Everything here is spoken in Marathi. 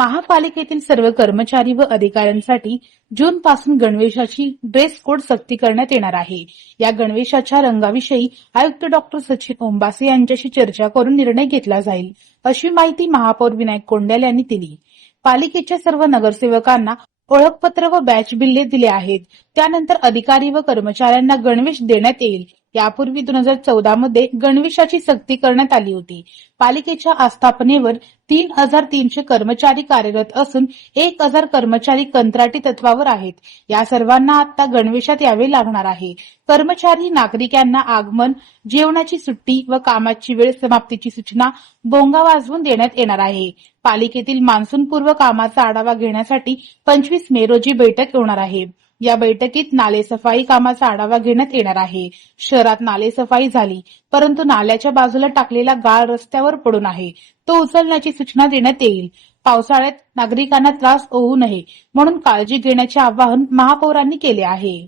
महापालिकेतील सर्व कर्मचारी व अधिकाऱ्यांसाठी जून पासून गणवेशाची ड्रेस कोड सक्ती करण्यात येणार आहे। या गणवेशाच्या रंगाविषयी आयुक्त डॉक्टर सचिन ओंबासे यांच्याशी चर्चा करून निर्णय घेतला जाईल, अशी माहिती महापौर विनायक कोंड्याल यांनी दिली। पालिकेच्या सर्व नगरसेवकांना ओळखपत्र व बॅच बिल्ले दिले आहेत। त्यानंतर अधिकारी व कर्मचाऱ्यांना गणवेश देण्यात येईल। यापूर्वी 2014 मध्ये गणवेशाची सक्ती करण्यात आली होती। पालिकेच्या आस्थापनेवर 3300 कर्मचारी कार्यरत असून 1000 कर्मचारी कंत्राटी तत्वावर आहेत। या सर्वांना आता गणवेशात यावे लागणार आहे। कर्मचारी नागरिकांना आगमन, जेवणाची सुट्टी व कामाची वेळ समाप्तीची सूचना भोंगा वाजवून देण्यात येणार आहे। पालिकेतील मान्सूनपूर्व कामाचा आढावा घेण्यासाठी 25 मे रोजी बैठक होणार आहे। या बैठकीत नाले सफाई कामाचा आढावा घेण्यात येणार आहे। शहरात नाले सफाई झाली, परंतु नाल्याच्या बाजूला टाकलेला गाळ रस्त्यावर पडून आहे, तो उचलण्याची सूचना देण्यात येईल। पावसाळ्यात नागरिकांना त्रास होऊ नये म्हणून काळजी घेण्याचे आवाहन महापौरांनी केले आहे।